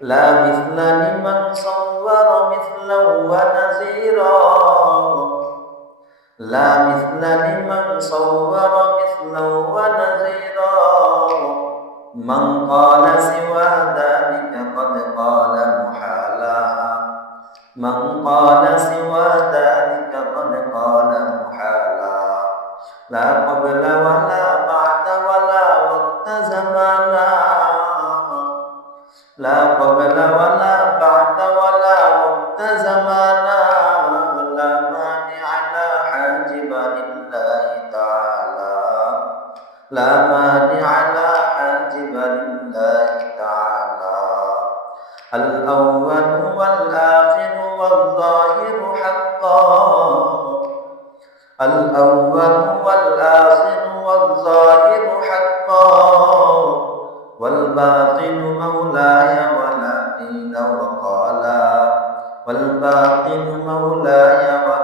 لا مثل لمن صور مثلا ونزيرا لا مثل لمن صور مثلا ونزيرا من قال سوى ذلك قد قال محالا. من قال سوى ذلك قد قال محالا. لا قبل ولا قبل ولا بعد ولا وقت زمانا لا مانع لا حاجب لله تعالى. لا مانع لا حاجب لله تعالى. الأول والآخر والظاهر حقا. الأول والآخر والباطن مولاي ولا دين وقالا والباطن مولاي ولا دين وقالا